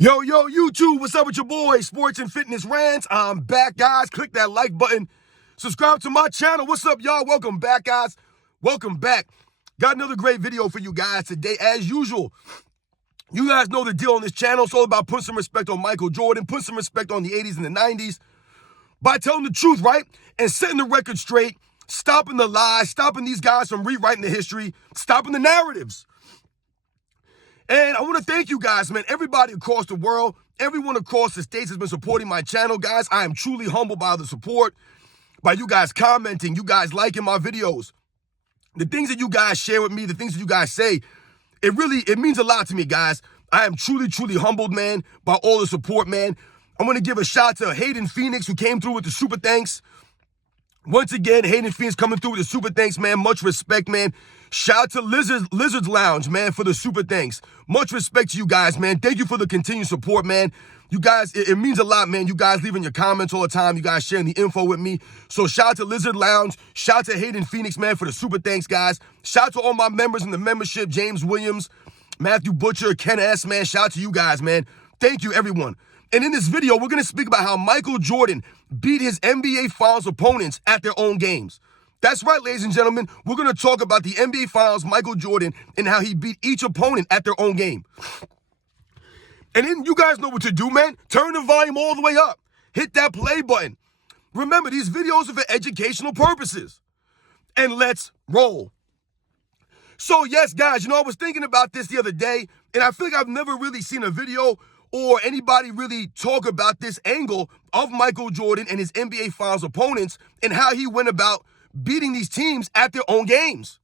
Yo, YouTube, what's up with your boy, Sports and Fitness Rants? I'm back, guys. Click that like button. Subscribe to my channel. What's up, y'all? Welcome back, guys. Welcome back. Got another great video for you guys today, as usual. You guys know the deal on this channel. It's all about putting some respect on Michael Jordan, putting some respect on the 80s and the 90s by telling the truth, right? And setting the record straight, stopping the lies, stopping these guys from rewriting the history, stopping the narratives. And I want to thank you guys, man. Everybody across the world, everyone across the states has been supporting my channel, guys. I am truly humbled by the support, by you guys commenting, you guys liking my videos. The things that you guys share with me, the things that you guys say, it means a lot to me, guys. I am truly humbled, man, by all the support, man. I'm going to give a shout to Hayden Phoenix, who came through with the super thanks. Once again, Hayden Phoenix coming through with the super thanks, man. Much respect, man. Shout out to Lizards Lounge, man, for the super thanks. Much respect to you guys, man. Thank you for the continued support, man. You guys, it means a lot, man. You guys leaving your comments all the time. You guys sharing the info with me. So shout out to Lizard Lounge. Shout out to Hayden Phoenix, man, for the super thanks, guys. Shout out to all my members in the membership, James Williams, Matthew Butcher, Ken S., man. Shout out to you guys, man. Thank you, everyone. And in this video, we're going to speak about how Michael Jordan beat his NBA Finals opponents at their own games. That's right, ladies and gentlemen. We're going to talk about the NBA Finals, Michael Jordan, and how he beat each opponent at their own game. And then you guys know what to do, man. Turn the volume all the way up. Hit that play button. Remember, these videos are for educational purposes. And let's roll. So, yes, guys, I was thinking about this the other day, and I feel like I've never really seen a video or anybody really talk about this angle of Michael Jordan and his NBA Finals opponents and how he went about beating these teams at their own games.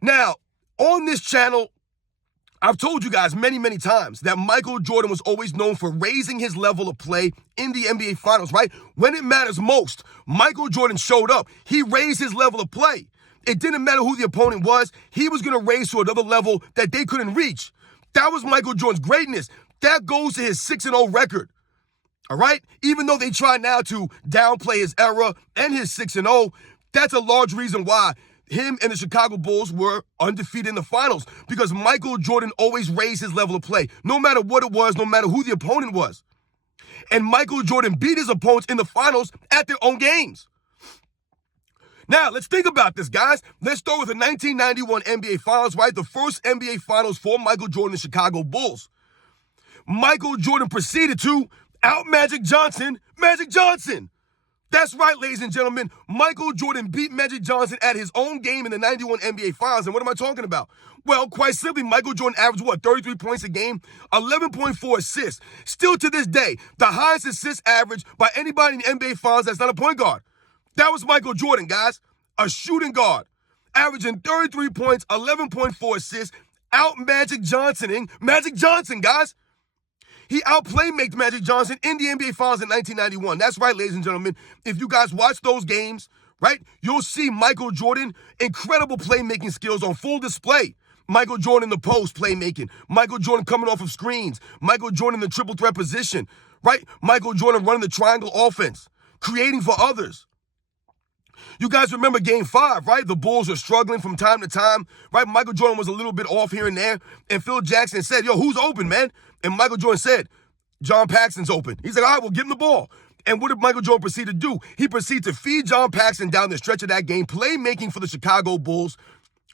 Now, on this channel, I've told you guys many times that Michael Jordan was always known for raising his level of play in the NBA Finals, right? When it matters most, Michael Jordan showed up. He raised his level of play. It didn't matter who the opponent was. He was going to raise to another level that they couldn't reach. That was Michael Jordan's greatness. That goes to his 6-0 record. All right? Even though they try now to downplay his era and his 6-0, that's a large reason why him and the Chicago Bulls were undefeated in the finals, because Michael Jordan always raised his level of play, no matter what it was, no matter who the opponent was. And Michael Jordan beat his opponents in the finals at their own games. Now, let's think about this, guys. Let's start with the 1991 NBA Finals, right? The first NBA Finals for Michael Jordan and the Chicago Bulls. Michael Jordan proceeded to out Magic Johnson. That's right, ladies and gentlemen. Michael Jordan beat Magic Johnson at his own game in the 91 NBA Finals. And what am I talking about? Well, quite simply, Michael Jordan averaged, 33 points a game, 11.4 assists. Still to this day, the highest assist average by anybody in the NBA Finals that's not a point guard. That was Michael Jordan, guys. A shooting guard, averaging 33 points, 11.4 assists, out Magic Johnson, guys. He out-playmaked Magic Johnson in the NBA Finals in 1991. That's right, ladies and gentlemen. If you guys watch those games, right, you'll see Michael Jordan, incredible playmaking skills on full display. Michael Jordan in the post playmaking. Michael Jordan coming off of screens. Michael Jordan in the triple threat position, right? Michael Jordan running the triangle offense, creating for others. You guys remember Game 5, right? The Bulls were struggling from time to time, right? Michael Jordan was a little bit off here and there, and Phil Jackson said, yo, who's open, man? And Michael Jordan said, John Paxson's open. He's like, all right, well, give him the ball. And what did Michael Jordan proceed to do? He proceeded to feed John Paxson down the stretch of that game, playmaking for the Chicago Bulls,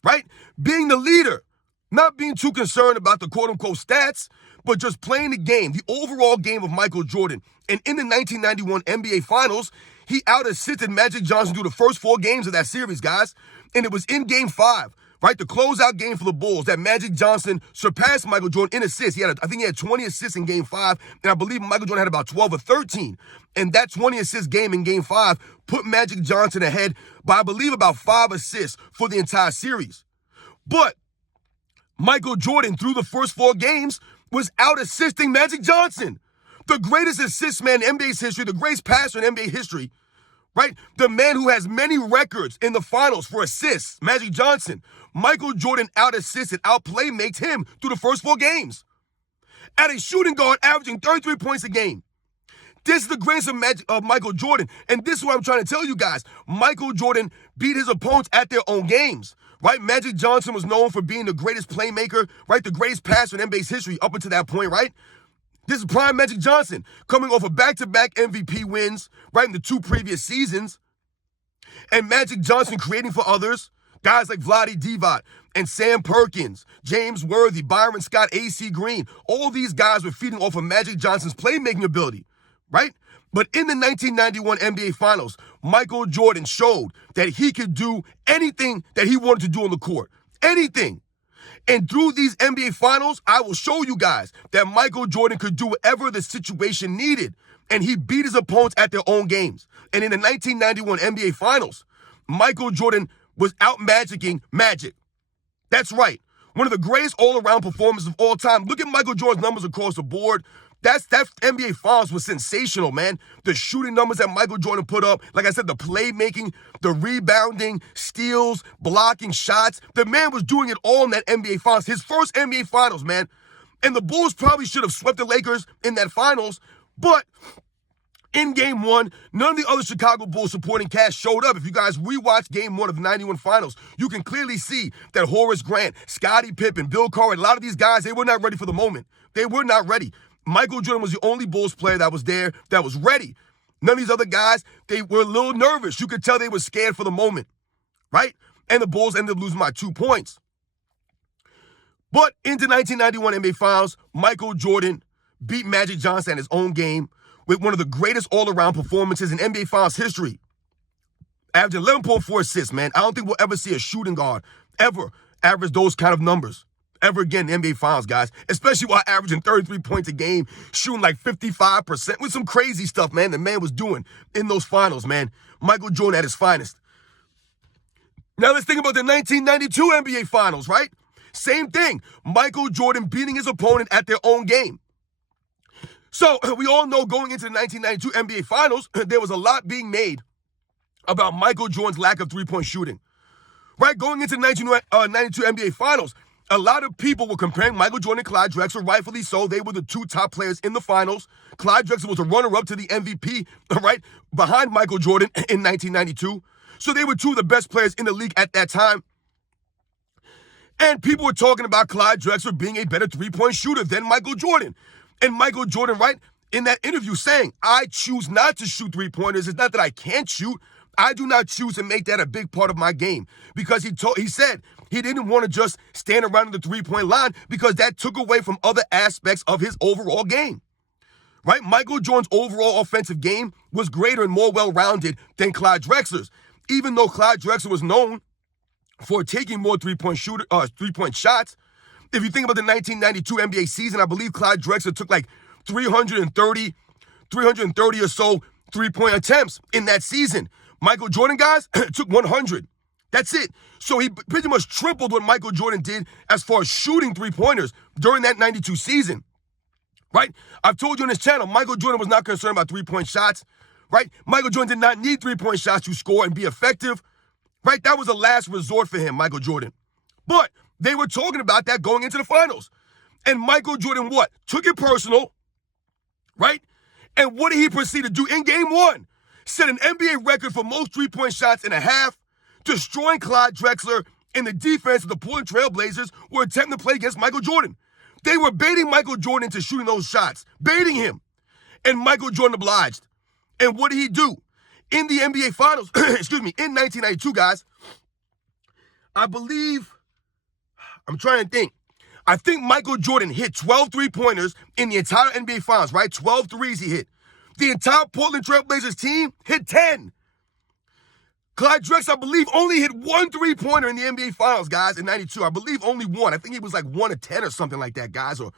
right? Being the leader, not being too concerned about the quote-unquote stats, but just playing the game, the overall game of Michael Jordan. And in the 1991 NBA Finals, he out-assisted Magic Johnson through the first 4 games of that series, guys. And it was in Game 5, right, the closeout game for the Bulls, that Magic Johnson surpassed Michael Jordan in assists. I think he had 20 assists in Game 5, and I believe Michael Jordan had about 12 or 13. And that 20-assist game in Game 5 put Magic Johnson ahead by, I believe, about 5 assists for the entire series. But Michael Jordan, through the first 4 games, was out-assisting Magic Johnson, the greatest assist man in NBA's history, the greatest passer in NBA history, right? The man who has many records in the finals for assists, Magic Johnson. Michael Jordan out-assisted, out-playmaked him through the first 4 games. At a shooting guard, averaging 33 points a game. This is the greatest of Michael Jordan. And this is what I'm trying to tell you guys. Michael Jordan beat his opponents at their own games. right? Magic Johnson was known for being the greatest playmaker, right? The greatest passer in NBA's history up until that point, right? This is prime Magic Johnson coming off of back-to-back MVP wins, right, in the 2 previous seasons. And Magic Johnson creating for others, guys like Vlade Divac and Sam Perkins, James Worthy, Byron Scott, A.C. Green. All these guys were feeding off of Magic Johnson's playmaking ability, right? But in the 1991 NBA Finals, Michael Jordan showed that he could do anything that he wanted to do on the court. Anything. And through these NBA Finals, I will show you guys that Michael Jordan could do whatever the situation needed. And he beat his opponents at their own games. And in the 1991 NBA Finals, Michael Jordan was out-magicking Magic. That's right. One of the greatest all-around performers of all time. Look at Michael Jordan's numbers across the board. That NBA Finals was sensational, man. The shooting numbers that Michael Jordan put up, like I said, the playmaking, the rebounding, steals, blocking shots. The man was doing it all in that NBA Finals. His first NBA Finals, man. And the Bulls probably should have swept the Lakers in that Finals, but in Game 1, none of the other Chicago Bulls supporting cast showed up. If you guys rewatch Game 1 of the 91 Finals, you can clearly see that Horace Grant, Scottie Pippen, Bill Carr, a lot of these guys, they were not ready for the moment. They were not ready. Michael Jordan was the only Bulls player that was there that was ready. None of these other guys, they were a little nervous. You could tell they were scared for the moment, right? And the Bulls ended up losing by 2 points. But into 1991 NBA Finals, Michael Jordan beat Magic Johnson at his own game with one of the greatest all-around performances in NBA Finals history. Averaging 11.4 assists, man. I don't think we'll ever see a shooting guard ever average those kind of numbers ever again in the NBA Finals, guys. Especially while averaging 33 points a game, shooting like 55% with some crazy stuff, man, the man was doing in those finals, man. Michael Jordan at his finest. Now let's think about the 1992 NBA Finals, right? Same thing. Michael Jordan beating his opponent at their own game. So we all know going into the 1992 NBA Finals, there was a lot being made about Michael Jordan's lack of three-point shooting. Right? Going into the 1992 NBA Finals, a lot of people were comparing Michael Jordan and Clyde Drexler, rightfully so. They were the 2 top players in the finals. Clyde Drexler was a runner-up to the MVP, right, behind Michael Jordan in 1992. So they were 2 of the best players in the league at that time. And people were talking about Clyde Drexler being a better three-point shooter than Michael Jordan. And Michael Jordan, right, in that interview saying, I choose not to shoot three-pointers. It's not that I can't shoot. I do not choose to make that a big part of my game. Because he said he didn't want to just stand around the three-point line because that took away from other aspects of his overall game. Right? Michael Jordan's overall offensive game was greater and more well-rounded than Clyde Drexler's. Even though Clyde Drexler was known for taking more three-point shots. If you think about the 1992 NBA season, I believe Clyde Drexler took like 330 or so three-point attempts in that season. Michael Jordan, guys, took 100. That's it. So he pretty much tripled what Michael Jordan did as far as shooting three-pointers during that 92 season, right? I've told you on this channel, Michael Jordan was not concerned about three-point shots, right? Michael Jordan did not need three-point shots to score and be effective, right? That was a last resort for him, Michael Jordan. But they were talking about that going into the finals. And Michael Jordan, what? Took it personal, right? And what did he proceed to do in Game 1? Set an NBA record for most three-point shots in a half, destroying Clyde Drexler and the defense of the Portland Trail Blazers were attempting to play against Michael Jordan. They were baiting Michael Jordan into shooting those shots, baiting him. And Michael Jordan obliged. And what did he do? In the NBA Finals, in 1992, guys, I think Michael Jordan hit 12 three-pointers in the entire NBA Finals, right? 12 threes he hit. The entire Portland Trail Blazers team hit 10. Clyde Drexler, I believe, only hit 1 three-pointer in the NBA Finals, guys, in 92. I believe only 1. I think he was like 1 of 10 or something like that, guys, or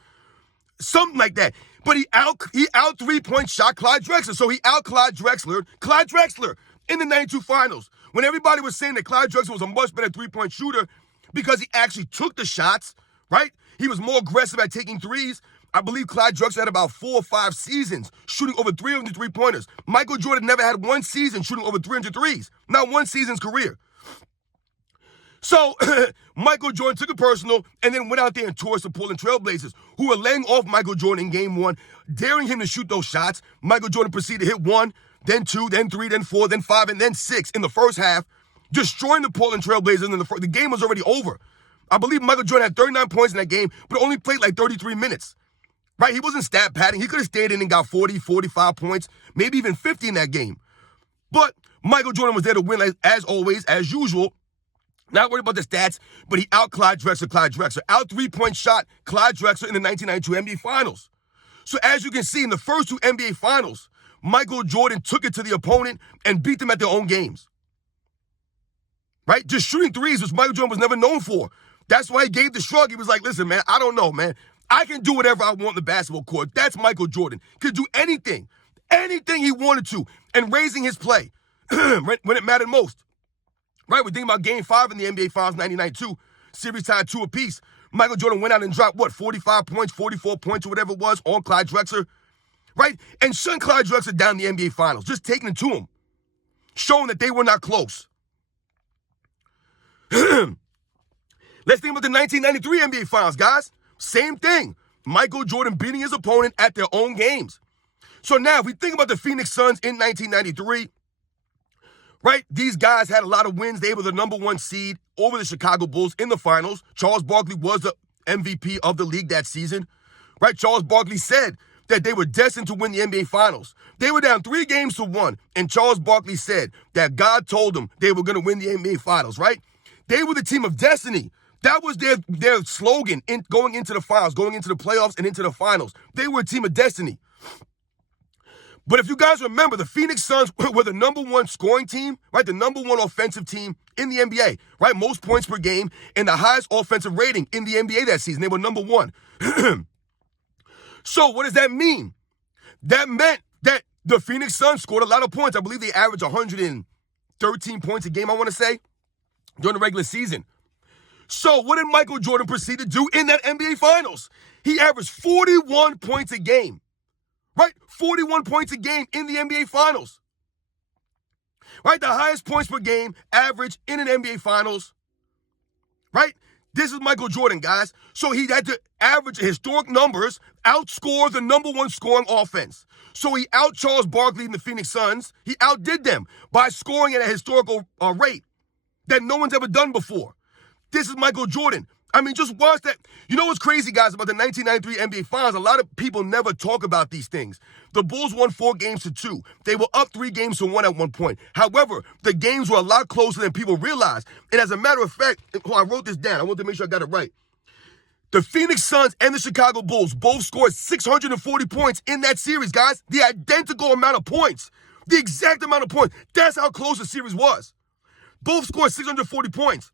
something like that. But he out three-point shot Clyde Drexler. So he out Clyde Drexler in the 92 Finals. When everybody was saying that Clyde Drexler was a much better three-point shooter because he actually took the shots, right? He was more aggressive at taking threes. I believe Clyde Drexler had about 4 or 5 seasons shooting over 300 three-pointers. Michael Jordan never had one season shooting over 300 threes. Not one season's career. So Michael Jordan took it personal and then went out there and torched the Portland Trail Blazers, who were laying off Michael Jordan in Game 1, daring him to shoot those shots. Michael Jordan proceeded to hit 1, then 2, then 3, then 4, then 5, and then 6 in the first half destroying the Portland Trailblazers, and the game was already over. I believe Michael Jordan had 39 points in that game, but only played like 33 minutes. Right? He wasn't stat padding. He could have stayed in and got 40, 45 points, maybe even 50 in that game. But Michael Jordan was there to win, as always, as usual. Not worried about the stats, but he out-Clyde Drexler. Out three-point shot Clyde Drexler in the 1992 NBA Finals. So as you can see, in the first two NBA Finals, Michael Jordan took it to the opponent and beat them at their own games. Right? Just shooting threes, which Michael Jordan was never known for. That's why he gave the shrug. He was like, listen, man, I don't know, man. I can do whatever I want in the basketball court. That's Michael Jordan. Could do anything he wanted to, and raising his play when it mattered most. Right? We're thinking about Game 5 in the NBA Finals 1992, series tied 2 apiece. Michael Jordan went out and dropped, 45 points, 44 points, or whatever it was, on Clyde Drexler. Right? And shutting Clyde Drexler down in the NBA Finals, just taking it to him, showing that they were not close. Let's think about the 1993 NBA Finals, guys. Same thing. Michael Jordan beating his opponent at their own games. So now, if we think about the Phoenix Suns in 1993, right, these guys had a lot of wins. They were the number 1 seed over the Chicago Bulls in the finals. Charles Barkley was the MVP of the league that season. Right, Charles Barkley said that they were destined to win the NBA Finals. They were down 3-1, and Charles Barkley said that God told them they were going to win the NBA Finals, right? They were the team of destiny. That was their slogan going into the finals, going into the playoffs, and into the finals. They were a team of destiny. But if you guys remember, the Phoenix Suns were the number 1 scoring team, right? The number 1 offensive team in the NBA, right? Most points per game and the highest offensive rating in the NBA that season. They were number 1. So what does that mean? That meant that the Phoenix Suns scored a lot of points. I believe they averaged 113 points a game, I want to say, during the regular season. So what did Michael Jordan proceed to do in that NBA Finals? He averaged 41 points a game, right? 41 points a game in the NBA Finals, right? The highest points per game average in an NBA Finals, right? This is Michael Jordan, guys. So he had to average historic numbers, outscore the number 1 scoring offense. So he out Charles Barkley and the Phoenix Suns. He outdid them by scoring at a historical rate that no one's ever done before. This is Michael Jordan. I mean, just watch that. You know what's crazy, guys, about the 1993 NBA Finals? A lot of people never talk about these things. The Bulls won 4-2. They were up 3-1 at one point. However, the games were a lot closer than people realized. And as a matter of fact, I wrote this down. I want to make sure I got it right. The Phoenix Suns and the Chicago Bulls both scored 640 points in that series, guys. The identical amount of points. The exact amount of points. That's how close the series was. Both scored 640 points.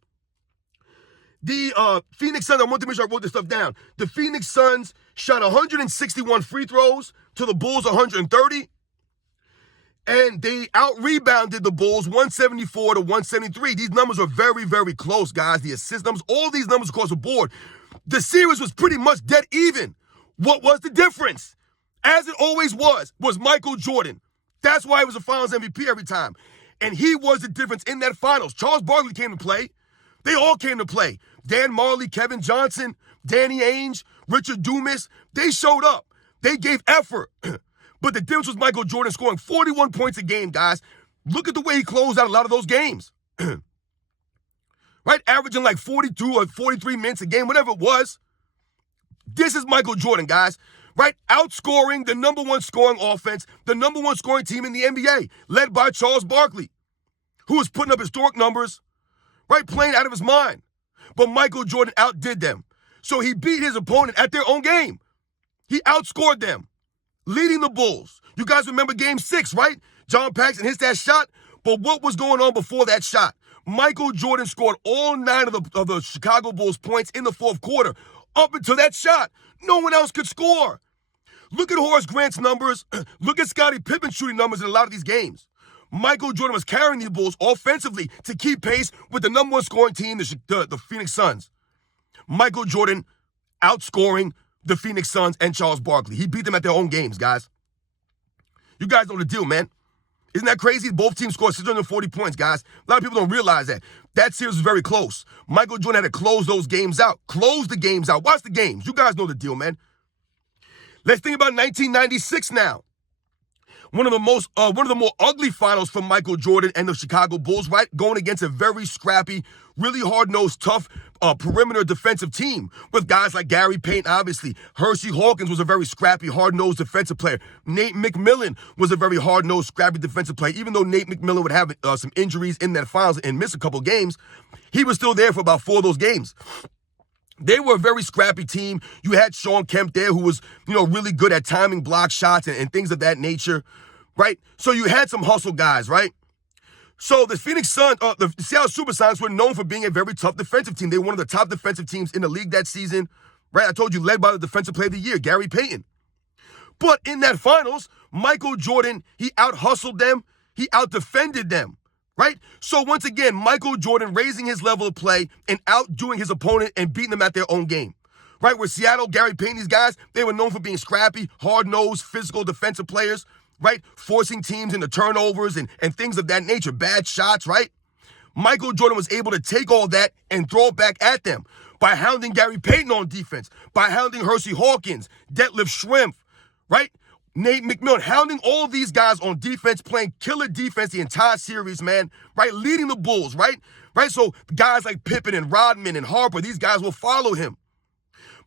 The Phoenix Suns, I want to make sure I wrote this stuff down. The Phoenix Suns shot 161 free throws to the Bulls 130. And they out-rebounded the Bulls 174 to 173. These numbers are very, very close, guys. The assist numbers, all these numbers across the board. The series was pretty much dead even. What was the difference? As it always was Michael Jordan. That's why he was a Finals MVP every time. And he was the difference in that Finals. Charles Barkley came to play. They all came to play. Dan Marley, Kevin Johnson, Danny Ainge, Richard Dumas. They showed up. They gave effort. But the difference was Michael Jordan scoring 41 points a game, guys. Look at the way he closed out a lot of those games. Right? Averaging like 42 or 43 minutes a game, whatever it was. This is Michael Jordan, guys. Right? Outscoring the number 1 scoring offense, the number 1 scoring team in the NBA, led by Charles Barkley, who was putting up historic numbers, right? Playing out of his mind. But Michael Jordan outdid them. So he beat his opponent at their own game. He outscored them, leading the Bulls. You guys remember Game 6, right? John Paxson hits that shot. But what was going on before that shot? Michael Jordan scored all 9 of the Chicago Bulls points in the fourth quarter. Up until that shot, no one else could score. Look at Horace Grant's numbers. Look at Scottie Pippen's shooting numbers in a lot of these games. Michael Jordan was carrying the Bulls offensively to keep pace with the number 1 scoring team, the Phoenix Suns. Michael Jordan outscoring the Phoenix Suns and Charles Barkley. He beat them at their own games, guys. You guys know the deal, man. Isn't that crazy? Both teams scored 640 points, guys. A lot of people don't realize that. That series was very close. Michael Jordan had to close those games out. Close the games out. Watch the games. You guys know the deal, man. Let's think about 1996 now. one of the more ugly finals for Michael Jordan and the Chicago Bulls, right? Going against a very scrappy, really hard-nosed, tough perimeter defensive team with guys like Gary Payton, obviously. Hersey Hawkins was a very scrappy, hard-nosed defensive player. Nate McMillan was a very hard-nosed, scrappy defensive player. Even though Nate McMillan would have some injuries in that finals and miss a couple games, he was still there for about 4 of those games. They were a very scrappy team. You had Shawn Kemp there who was, really good at timing block shots and things of that nature, right? So you had some hustle guys, right? So the Phoenix Suns, the Seattle Supersonics were known for being a very tough defensive team. They were one of the top defensive teams in the league that season, right? I told you, led by the Defensive Player of the Year, Gary Payton. But in that finals, Michael Jordan, he out-hustled them. He out-defended them. Right? So once again, Michael Jordan raising his level of play and outdoing his opponent and beating them at their own game. Right? Where Seattle, Gary Payton, these guys, they were known for being scrappy, hard-nosed, physical defensive players, right? Forcing teams into turnovers and things of that nature, bad shots, right? Michael Jordan was able to take all that and throw it back at them by hounding Gary Payton on defense, by hounding Hersey Hawkins, Detlef Schrempf, right? Nate McMillan, hounding all of these guys on defense, playing killer defense the entire series, man, right? Leading the Bulls, right? So guys like Pippen and Rodman and Harper, these guys will follow him.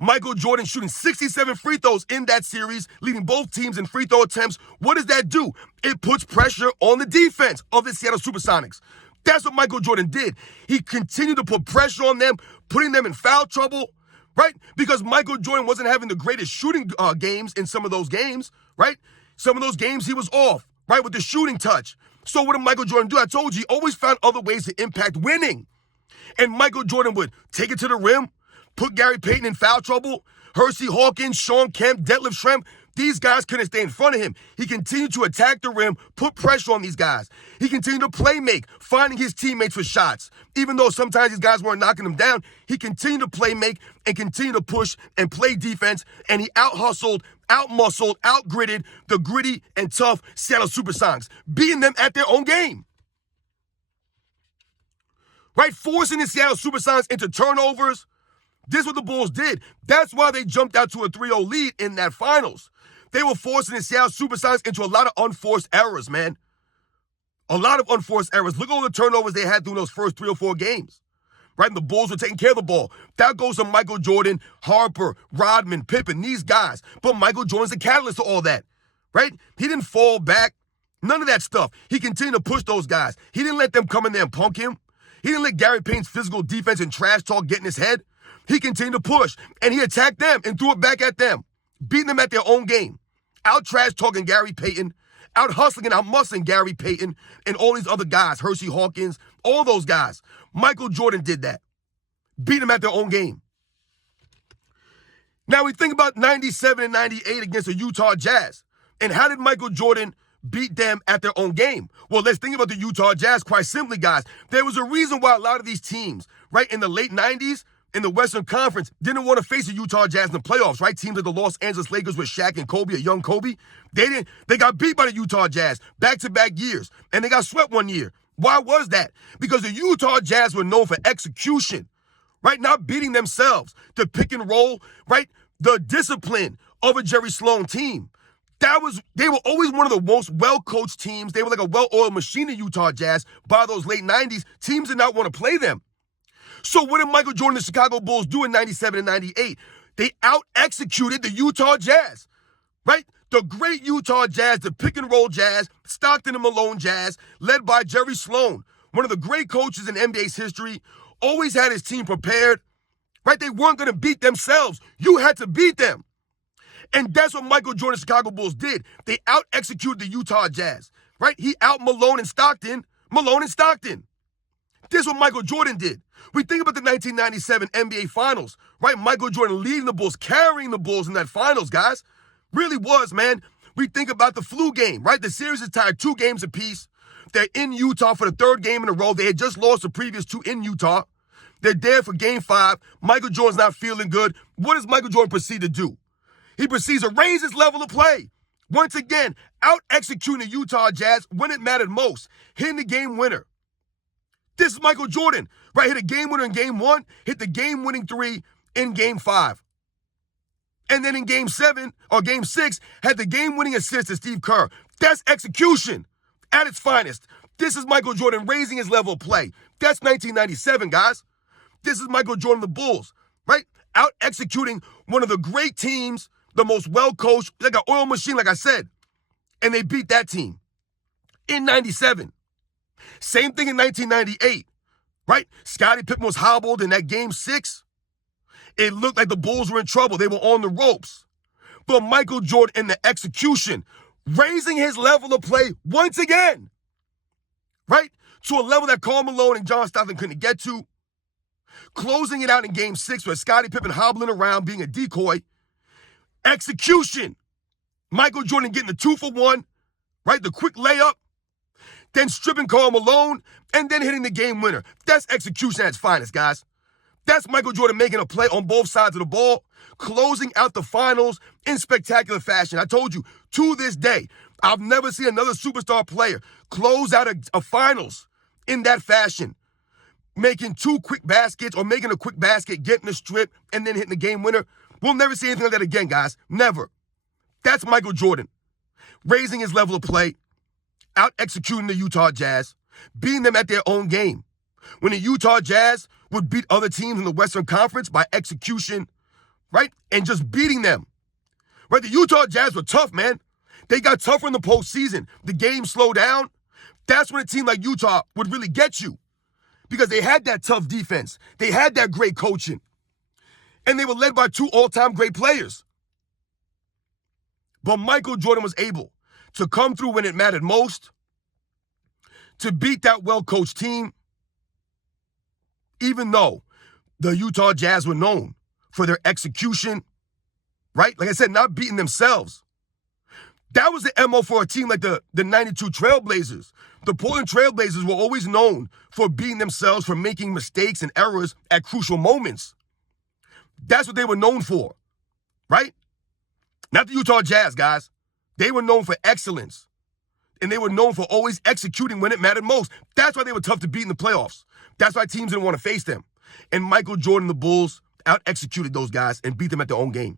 Michael Jordan shooting 67 free throws in that series, leading both teams in free throw attempts. What does that do? It puts pressure on the defense of the Seattle Supersonics. That's what Michael Jordan did. He continued to put pressure on them, putting them in foul trouble, right? Because Michael Jordan wasn't having the greatest shooting games in some of those games, right? Some of those games he was off, right, with the shooting touch. So what did Michael Jordan do? I told you, he always found other ways to impact winning. And Michael Jordan would take it to the rim, put Gary Payton in foul trouble, Hersey Hawkins, Shawn Kemp, Detlef Schrempf. These guys couldn't stay in front of him. He continued to attack the rim, put pressure on these guys. He continued to play make, finding his teammates for shots. Even though sometimes these guys weren't knocking him down, he continued to play make and continued to push and play defense, and he out-hustled, out-muscled, out-gritted the gritty and tough Seattle Supersonics, beating them at their own game. Right? Forcing the Seattle Supersonics into turnovers. This is what the Bulls did. That's why they jumped out to a 3-0 lead in that finals. They were forcing the Seattle Supersonics into a lot of unforced errors, man. A lot of unforced errors. Look at all the turnovers they had through those first 3 or 4 games. Right? And the Bulls were taking care of the ball. That goes to Michael Jordan, Harper, Rodman, Pippen, these guys. But Michael Jordan's the catalyst to all that. Right? He didn't fall back. None of that stuff. He continued to push those guys. He didn't let them come in there and punk him. He didn't let Gary Payton's physical defense and trash talk get in his head. He continued to push, and he attacked them and threw it back at them, beating them at their own game. Out trash talking Gary Payton, out hustling and out muscling Gary Payton and all these other guys, Hersey Hawkins, all those guys. Michael Jordan did that, beat them at their own game. Now we think about 97 and 98 against the Utah Jazz. And how did Michael Jordan beat them at their own game? Well, let's think about the Utah Jazz quite simply, guys. There was a reason why a lot of these teams, right, in the late 90s, in the Western Conference, didn't want to face the Utah Jazz in the playoffs, right? Teams like the Los Angeles Lakers with Shaq and Kobe, a young Kobe. They got beat by the Utah Jazz back-to-back years, and they got swept one year. Why was that? Because the Utah Jazz were known for execution, right? Not beating themselves. The pick and roll, right? The discipline of a Jerry Sloan team. They were always one of the most well-coached teams. They were like a well-oiled machine, the Utah Jazz. By those late 90s, teams did not want to play them. So what did Michael Jordan and the Chicago Bulls do in 97 and 98? They out-executed the Utah Jazz, right? The great Utah Jazz, the pick-and-roll Jazz, Stockton and Malone Jazz, led by Jerry Sloan, one of the great coaches in NBA's history, always had his team prepared, right? They weren't going to beat themselves. You had to beat them. And that's what Michael Jordan and Chicago Bulls did. They out-executed the Utah Jazz, right? He out-Malone and Stockton. This is what Michael Jordan did. We think about the 1997 NBA Finals, right? Michael Jordan leading the Bulls, carrying the Bulls in that Finals, guys. Really was, man. We think about the flu game, right? The series is tied 2 games apiece. They're in Utah for the 3rd game in a row. They had just lost the previous 2 in Utah. They're there for game 5. Michael Jordan's not feeling good. What does Michael Jordan proceed to do? He proceeds to raise his level of play. Once again, out-executing the Utah Jazz when it mattered most, hitting the game winner. This is Michael Jordan, right? Hit a game winner in game 1, hit the game-winning 3 in game 5. And then in game 7 or game 6, had the game-winning assist to Steve Kerr. That's execution at its finest. This is Michael Jordan raising his level of play. That's 1997, guys. This is Michael Jordan, the Bulls, right? Out executing one of the great teams, the most well-coached, like an oil machine, like I said. And they beat that team in 97. Same thing in 1998, right? Scottie Pippen was hobbled in that game 6. It looked like the Bulls were in trouble. They were on the ropes. But Michael Jordan in the execution, raising his level of play once again, right? To a level that Karl Malone and John Stockton couldn't get to. Closing it out in game 6 with Scottie Pippen hobbling around, being a decoy. Execution. Michael Jordan getting the 2-for-1, right? The quick layup. Then stripping Karl Malone, and then hitting the game winner. That's execution at its finest, guys. That's Michael Jordan making a play on both sides of the ball, closing out the finals in spectacular fashion. I told you, to this day, I've never seen another superstar player close out a finals in that fashion, making 2 quick baskets or making a quick basket, getting a strip, and then hitting the game winner. We'll never see anything like that again, guys. Never. That's Michael Jordan, raising his level of play, out-executing the Utah Jazz, beating them at their own game. When the Utah Jazz would beat other teams in the Western Conference by execution, right? And just beating them. Right? The Utah Jazz were tough, man. They got tougher in the postseason. The game slowed down. That's when a team like Utah would really get you. Because they had that tough defense. They had that great coaching. And they were led by 2 all-time great players. But Michael Jordan was able to come through when it mattered most, to beat that well-coached team, even though the Utah Jazz were known for their execution, right? Like I said, not beating themselves. That was the MO for a team like the 92 Trailblazers. The Portland Trailblazers were always known for beating themselves, for making mistakes and errors at crucial moments. That's what they were known for, right? Not the Utah Jazz, guys. They were known for excellence. And they were known for always executing when it mattered most. That's why they were tough to beat in the playoffs. That's why teams didn't want to face them. And Michael Jordan, the Bulls, out-executed those guys and beat them at their own game.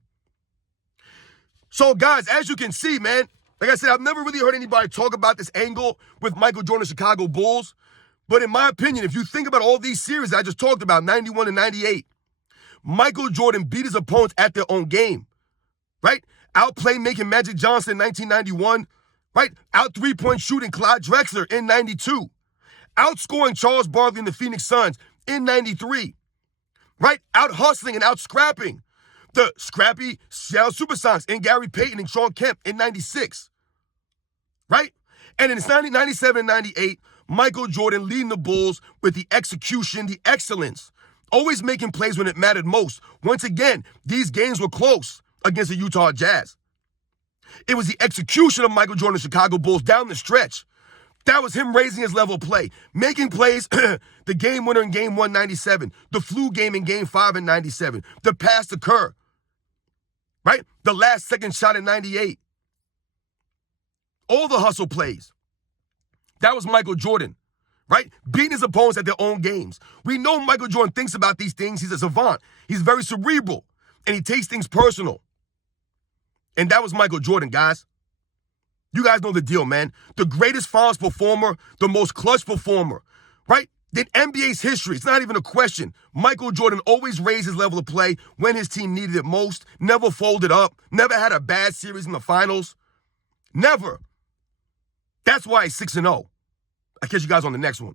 So, guys, as you can see, man, like I said, I've never really heard anybody talk about this angle with Michael Jordan, Chicago Bulls. But in my opinion, if you think about all these series I just talked about, 91 and 98, Michael Jordan beat his opponents at their own game, right? Out playmaking Magic Johnson in 1991, right? Out three-point shooting Clyde Drexler in 92. Outscoring Charles Barkley and the Phoenix Suns in 93, right? Out hustling and out scrapping the scrappy Seattle Supersonics and Gary Payton and Sean Kemp in 96, right? And in 97 and 98, Michael Jordan leading the Bulls with the execution, the excellence, always making plays when it mattered most. Once again, these games were close against the Utah Jazz. It was the execution of Michael Jordan's Chicago Bulls down the stretch. That was him raising his level of play, making plays, the game winner in Game 1, 97, the flu game in Game 5 in 97, the pass to Kerr, right? The last second shot in 98. All the hustle plays. That was Michael Jordan, right? Beating his opponents at their own games. We know Michael Jordan thinks about these things. He's a savant. He's very cerebral, and he takes things personal. And that was Michael Jordan, guys. You guys know the deal, man. The greatest finals performer, the most clutch performer, right? In NBA's history, it's not even a question. Michael Jordan always raised his level of play when his team needed it most, never folded up, never had a bad series in the finals. Never. That's why he's 6-0. I'll catch you guys on the next one.